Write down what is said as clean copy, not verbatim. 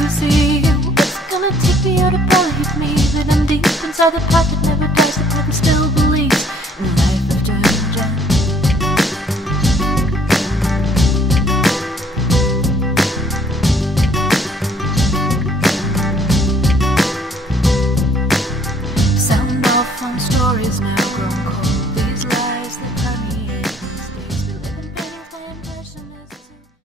you see what's gonna take me out to believe me that I'm deep inside the part that never dies, the part that still believes in a life of danger. Sound off on stories now grown cold.